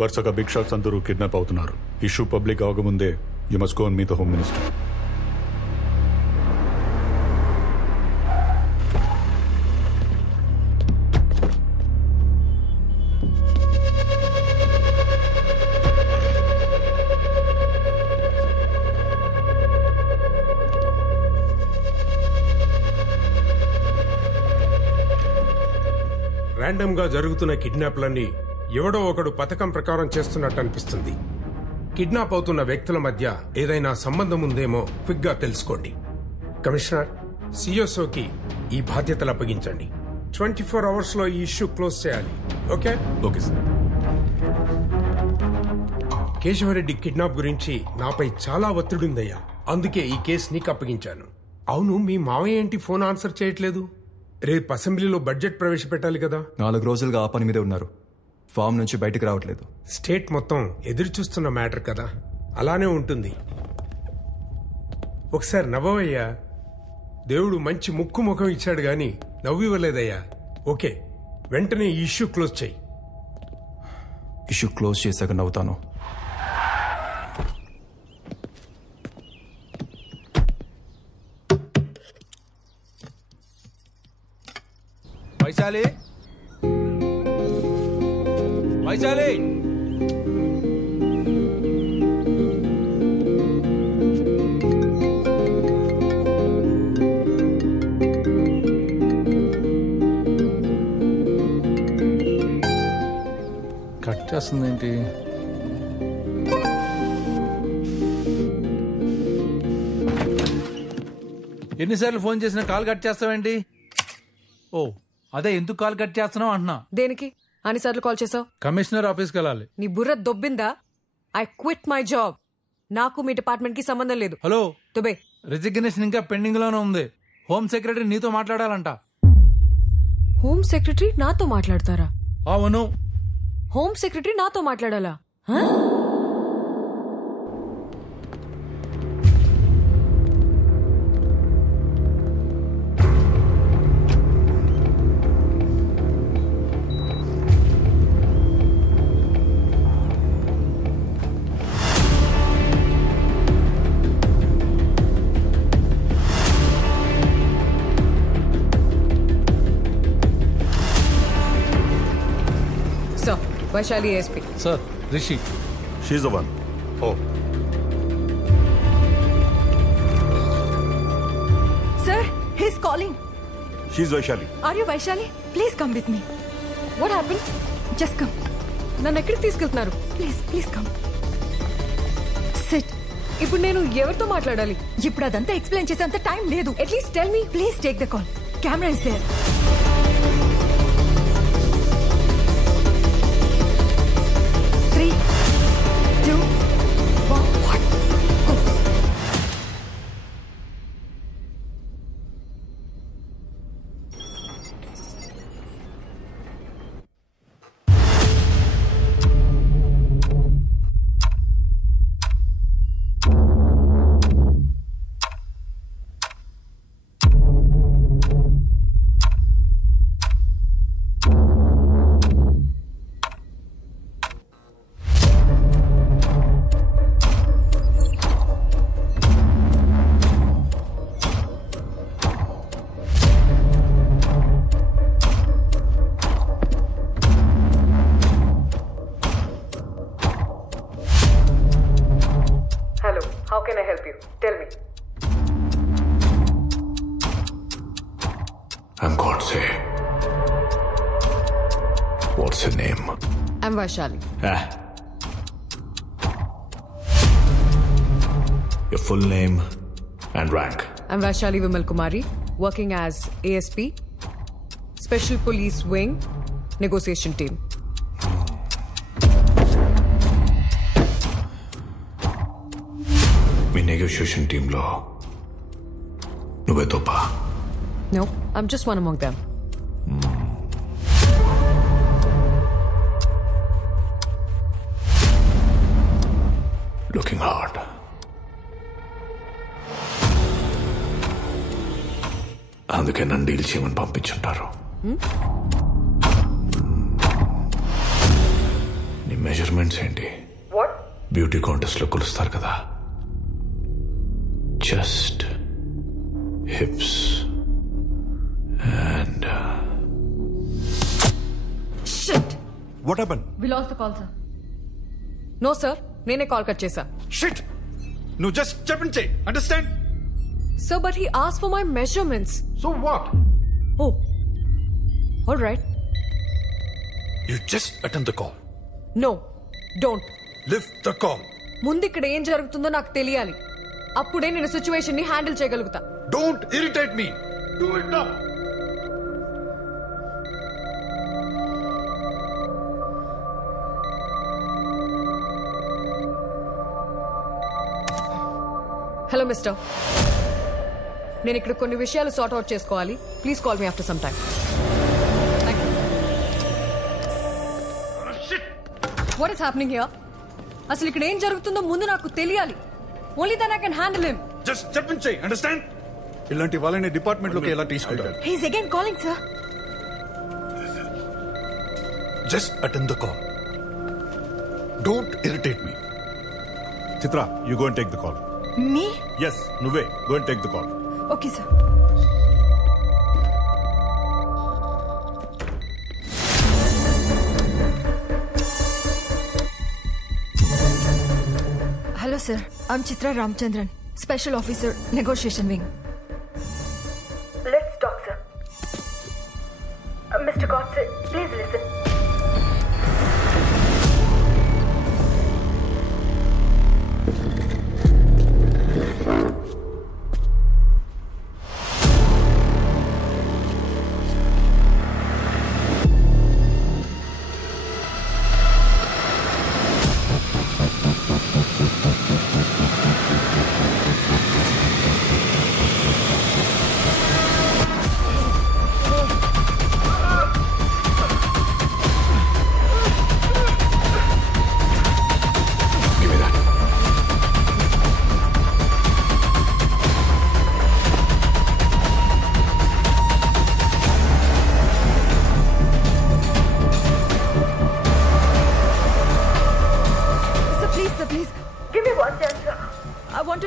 వరుసగా big shots అందరూ kidnap అవుతున్నారు. ఇష్యూ పబ్లిక్ అవకముందే you must go and meet the home minister. Random గా జరుగుతున్న కిడ్నాప్లన్నీ ఎవడో ఒకడు పథకం ప్రకారం చేస్తున్నట్టు అనిపిస్తుంది. కిడ్నాప్ అవుతున్న వ్యక్తుల మధ్య ఏదైనా సంబంధం ఉందేమో క్విక్ గా తెలుసుకోండి. కమిషనర్, సిఎస్ఓకి ఈ బాధ్యతలు అప్పగించండి. 24 hours లో ఈ ఇష్యూ క్లోజ్ చేయాలి. Okay? Okay sir. Keshava Reddy kidnap గురించి నాపై చాలా ఒత్తిడుందయ్యా. అందుకే ఈ కేసు నీకు అప్పగించాను. అవును, మీ మావయ్య ఏంటి ఫోన్ ఆన్సర్ చేయట్లేదు? రేపు అసెంబ్లీలో బడ్జెట్ ప్రవేశపెట్టాలి కదా. 4 రోజులుగా ఆ పని మీదే ఉన్నారు. ఫామ్ నుంచి బయటకు రావట్లేదు. స్టేట్ మొత్తం ఎదురు చూస్తున్న మ్యాటర్ కదా, అలానే ఉంటుంది. ఒకసారి నవ్వవయ్యా. దేవుడు మంచి ముక్కు ముఖం ఇచ్చాడు గాని నవ్వు ఇవ్వలేదయ్యా. ఓకే, వెంటనే ఈ ఇష్యూ క్లోజ్ చేయి. ఇష్యూ క్లోజ్ చేశాక నవ్వుతాను. వైశాలి, వైశాలి, కట్ చేస్తుందేంటి? ఎన్నిసార్లు ఫోన్ చేసినా కాల్ కట్ చేస్తావేంటి? ఓ అదే, ఎందుకు కాల్ కట్ చేస్తున్నావు అంటున్నా. దేనికి అన్నిసార్లు కాల్ చేసావు? కమిషనర్ ఆఫీస్కి వెళ్ళాలి. నీ బుర్ర దొబ్బిందా? I quit my job. నాకు మీ డిపార్ట్మెంట్ కి సంబంధం లేదు. హలో, దుబే, రిజిగ్నేషన్ ఇంకా పెండింగ్ లోనే ఉంది. హోమ్ సెక్రటరీ నీతో మాట్లాడాలంట. హోమ్ సెక్రటరీ నాతో మాట్లాడతారా? అవును, హోమ్ సెక్రటరీ నాతో మాట్లాడాలా? Vaishali ASP. Sir, Rishi. She's the one. Oh. Sir, he's calling. She's Vaishali. Are you Vaishali? Please come with me. What happened? Just come. నన్ను ఎక్కడికి తీసుకెళ్తున్నారు? Please come. Sit. ఇప్పుడు నేను ఎవరితో మాట్లాడాలి? ఇప్పుడు అదంతా ఎక్స్ప్లెయిన్ చేసేంత టైం లేదు. At least tell me. Please take the call. Camera is there. How can I help you? Tell me. I'm Godse. What's your name? I'm Vaishali. Your full name and rank? I'm Vaishali Vimal Kumari, working as ASP, Special Police Wing, Negotiation Team. Me negotiation టీంలో నువ్వే తోపా? No, I'm just one among them. Looking hard. అందుకే నన్ను deal చేయమని పంపించుంటారు. నీ measurements ఏంటి? Beauty contest లో కొలుస్తారు కదా, chest, hips and Shit! What happened? We lost the call, sir. No, sir. నేనే కాల్ కట్ చేశా. Shit! నువ్వు జస్ట్ చెప్పండి చెయ్యి. Understand? Sir, but he asked for my measurements. So what? Oh. All right. You just attend the call. No. Don't. Lift the call. ముందు ఇక్కడ ఏం జరుగుతుందో నాకు తెలియాలి. అప్పుడే నేను సిచ్యువేషన్ ని హ్యాండిల్ చేయగలుగుతా. Don't irritate me. Do it now. Hello mister, నేను ఇక్కడ కొన్ని విషయాలు సార్ట్ అవుట్ చేసుకోవాలి. Please call me after some time. What is happening here? అసలు ఇక్కడ ఏం జరుగుతుందో ముందు నాకు తెలియాలి. Only then I can handle him. Just చెప్పండి చెయ్యి. అండర్స్టాండ్? ఇలాంటి వాళ్ళని డిపార్ట్మెంట్ లోకి ఎలా తీసుకుంటారు? He's again calling, sir. Just attend the call. Don't irritate me. Chitra, you go and take the call. Me? Yes, నువ్వే go and take the call. Okay, sir. Hello, sir. I'm Chitra Ramchandran, Special Officer, Negotiation Wing. Let's talk, sir. Mr. Godse, please listen.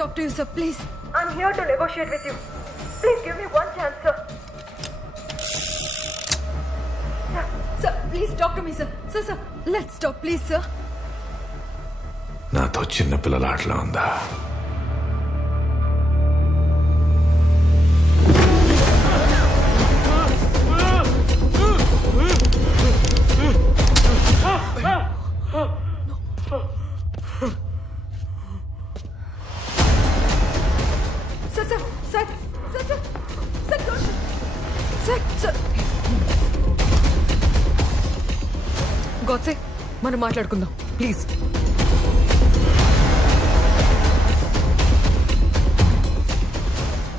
Talk to you, sir, please. I'm here to negotiate with you. Please give me one chance, sir. Sir, please talk to me, sir. Sir, let's talk, please, sir. నాతో చిన్న పిల్లల ఆటలా ఉందా? Godse, మనం మాట్లాడుకుందాం please.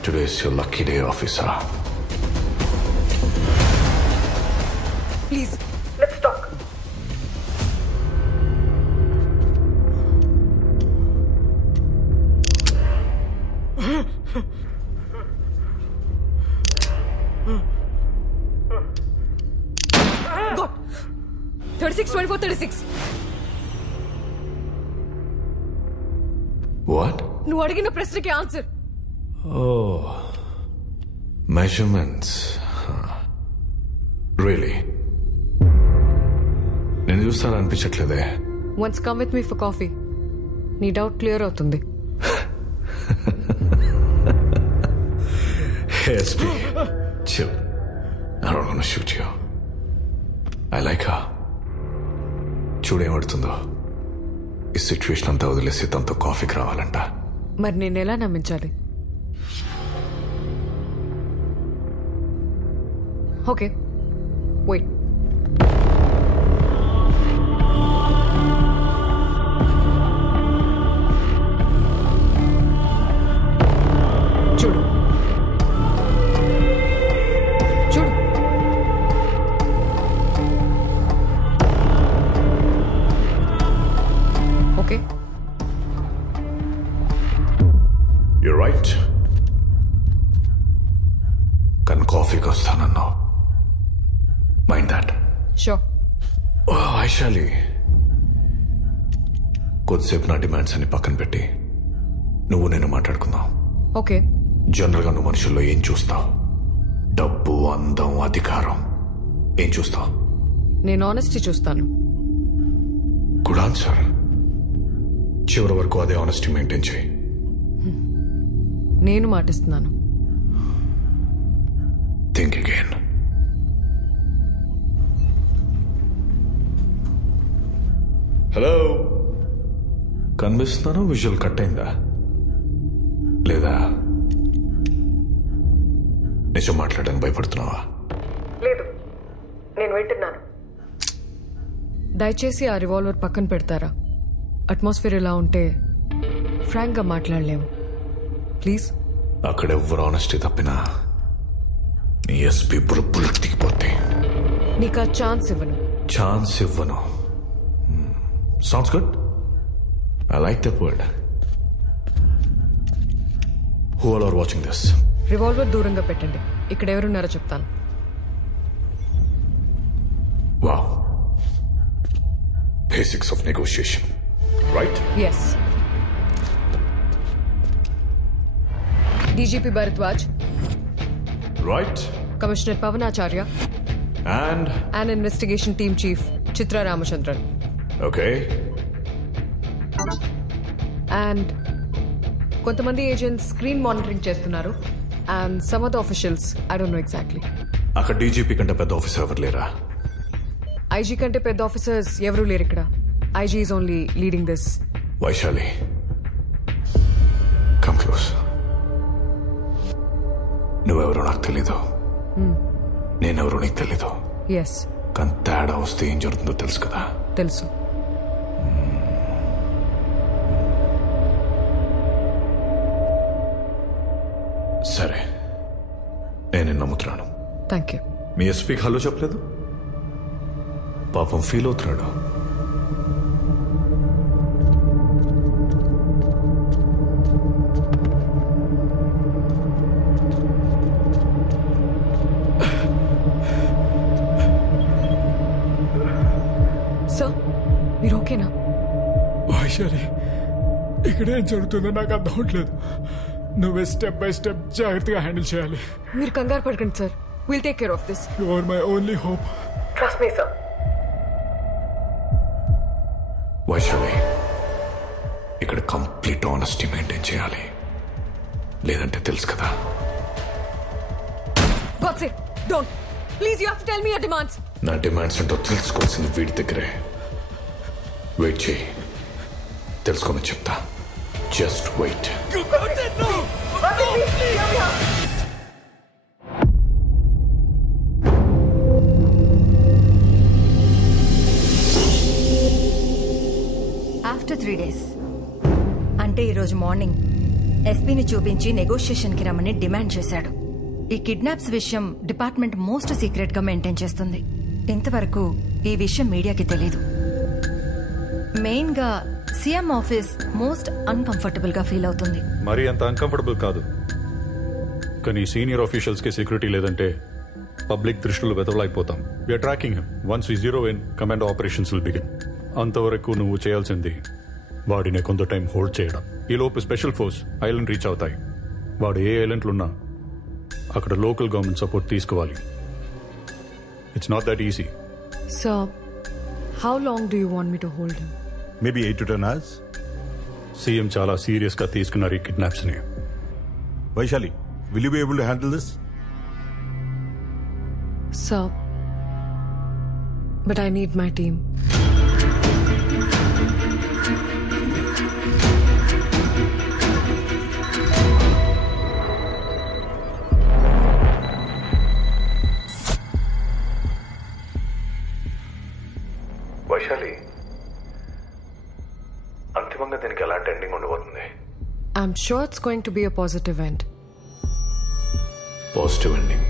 Today is your lucky day, officer. Please, let's talk. God. 36, 24, 36. What? నువ్వు అడిగిన ప్రశ్నకి answer. Oh, measurements. Really? నేను చూస్తాను అనిపించట్లేదే. Once come with me for coffee. నీ డౌట్ క్లియర్ అవుతుంది. ASP, chill. I don't want to shoot you. I like her. చూడేమడుతుందో. ఈ situation అంతా వదిలేసి తనతో కాఫీకి రావాలంట. మరి నేను ఎలా నమ్మించాలి? Okay, wait. చూడు చూడు. Okay, You're right. కానీ కాఫీకి వస్తానన్నావు. Mind that. Sure. Oh, Vaishali, కొద్దిసేపు నా డిమాండ్స్ అన్ని పక్కన పెట్టి నువ్వు నేను మాట్లాడుకుందాం. ఓకే. జనరల్గా నువ్వు మనుషుల్లో ఏం చూస్తావు? డబ్బు, అందం, అధికారం. ఏం చూస్తావు? నేను ఆనెస్టీ చూస్తాను. Good answer. చివరి వరకు అదే ఆనెస్టీ మెయింటైన్ చేయి. నేను మాటిస్తున్నాను. Think again. హలో, కనిపిస్తున్నాను? విజువల్ కట్ అయిందా లేదా? నిజం మాట్లాడడానికి భయపడుతున్నావా? లేదు, నేను వింటున్నాను. దయచేసి ఆ రివాల్వర్ పక్కన పెడతారా? అట్మాస్ఫియర్ ఇలా ఉంటే ఫ్రాంక్ గా మాట్లాడలేము. ప్లీజ్. అక్కడ ఎవ్వరు ఆనెస్టీ తప్పినా నీ ఎస్పీ బుల్లెట్ దిగిపోతే నీకు ఆ ఛాన్స్ ఇవ్వను. ఛాన్స్ ఇవ్వను. Sounds good. I like that word. Who all are watching this? Revolver దూరంగా పెట్టండి. ఇక్కడ ఎవరున్నారో చెప్తాను. Wow. Basics of negotiation, right? Yes. DGP Bharadwaj, right. Commissioner Pavanacharya and investigation team chief Chitra Ramachandran. Okay. And కొంతమంది ఏజెంట్స్ స్క్రీన్ మానిటరింగ్ చేస్తున్నారు. And some of the officials, I don't know exactly. అక్కడ DGP కంటే పెద్ద ఆఫీసర్ ఎవరు లేరా? ఐజీ కంటే పెద్ద ఆఫీసర్స్ ఎవరూ లేరు ఇక్కడ. IG is only leading this. Vaishali, come close. నువ్వెవరో నాకు తెలీదు, నేనెవరో నీకు తెలీదు. ఎస్. కానీ తేడా వస్తే ఏం జరుగుతుందో తెలుసు కదా? తెలుసు. సరే, నేను నమ్ముతున్నాను. Thank you. మీ ఎస్పీకి హలో చెప్పలేదు? పాపం ఫీల్ అవుతున్నాడు. సార్, మీరు ఓకేనా? వైశాలి, ఇక్కడేం జరుగుతుందో నాకు అర్థం అవట్లేదు. నువ్వే స్టెప్ బై స్టెప్ జాగ్రత్తగా హ్యాండిల్ చేయాలి. మీరు కంగారు పడకండి sir. Will take care of this. You are my only hope. Trust me sir. Vaishali, ఇక్కడ కంప్లీట్ ఆనెస్టీ మెయింటైన్ చేయాలి, లేదంటే తెలుసు కదా. God's sake, don't. Please, you have to tell me your demands. నా డిమాండ్స్ ఏంటో తెలుసుకోవాల్సింది వీడి దగ్గరే. వెయిట్ చేయి, తెలుసుకొని చెప్తా. Just wait. ఆఫ్టర్ 3 days అంటే ఈరోజు మార్నింగ్ ఎస్పీని చూపించి నెగోషియేషన్కి రమ్మని డిమాండ్ చేశాడు. ఈ కిడ్నాప్స్ విషయం డిపార్ట్మెంట్ మోస్ట్ సీక్రెట్ గా మెయింటైన్ చేస్తుంది. ఇంతవరకు ఈ విషయం మీడియాకి తెలీదు. మెయిన్ గా సీఎం ఆఫీస్ మోస్ట్ అన్కంఫర్టబుల్ గా ఫీల్ అవుతుంది. మరి అంత అన్కంఫర్టబుల్ కాదు, కానీ సీనియర్ ఆఫీషియల్స్ కి సెక్యూరిటీ లేదంటే పబ్లిక్ దృష్టిలో వెదవలైపోతాం. We're tracking him. Once we zero in, command operations will begin. అంతవరకు నువ్వు చేయాల్సింది వాడిని కొంత టైం హోల్డ్ చేయడం. ఈ లోపు స్పెషల్ ఫోర్స్ ఐలాండ్ రీచ్ అవుతాయి. వాడు ఏ ఐలాండ్లున్నా అక్కడ లోకల్ గవర్నమెంట్ సపోర్ట్ తీసుకోవాలి. It's not that easy. Sir, how long do you want me to hold him? Maybe 8 to 10 hours. CM చాలా సీరియస్ గా తీసుకున్నారు ఈ కిడ్నాప్స్ ని. Vaishali, will you be able to handle this? Sir, but I need my team. Vaishali, అంతిమంగా దీనికి ఎలాంటి ending ఉండబోతుంది? I'm sure it's going to be a positive end. Positive ending.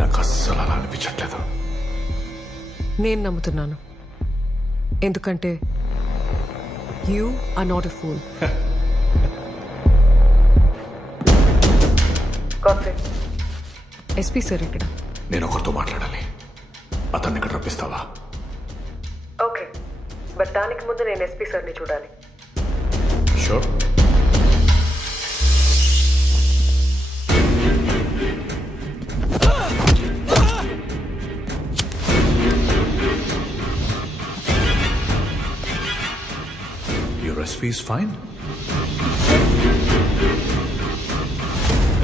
నాకు అస్సలు అలా అనిపించట్లేదు. నేను నమ్ముతున్నాను, ఎందుకంటే you are not a fool. SP sir ఇక్కడ. నేను ఒకరితో మాట్లాడాలి. అతన్ని ఇక్కడ రప్పిస్తావా? ఓకే, బట్ దానికి ముందు నేను ఎస్పీ సార్ని చూడాలి. Sure. Your SP is fine?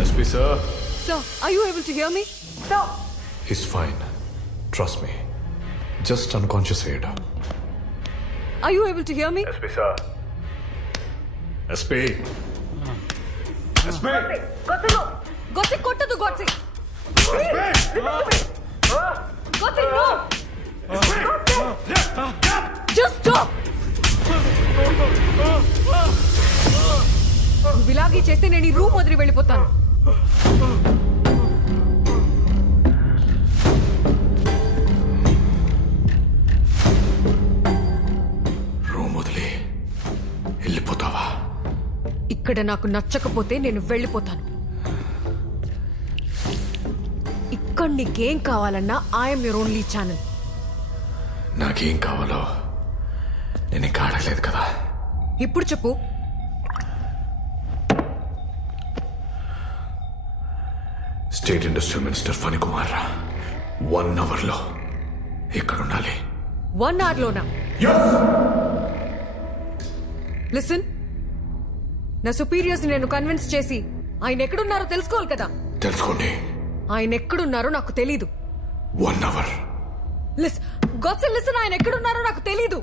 SP sir? Sir, are you able to hear me? Sir. He's fine. Trust me. Just unconscious aid. Are you able to hear me? SP sir. SP. SP. Gotse, kottadu Gotse. Gotse, no. Just stop. నువ్వు ఇలాగే చేస్తే నేను ఈ room వదిలి వెళ్ళిపోతాను. Room వదిలి వెళ్ళిపోతావా? ఇక్కడ నాకు నచ్చకపోతే నేను వెళ్ళిపోతాను. ఇక్కడ నీకేం కావాలన్నా ఐఎమ్ యువర్ ఓన్లీ ఛానల్. నాకేం కావాలో నేను ఇంకా అడగలేదు కదా. ఇప్పుడు చెప్పు. State industrial minister Phani Kumar 1 అవర్లో ఇక్కడ ఉండాలి. 1 అవర్లోనా? లిసన్, నా సుపీరియర్స్ నేను కన్విన్స్ చేసి ఆయన ఎక్కడున్నారో తెలుసుకోవాలి కదా. తెలుసుకోండి. ఆయన ఎక్కడున్నారో నాకు తెలీదు. 1 అవర్. లిసన్, ఆయన ఎక్కడున్నారో నాకు తెలీదు.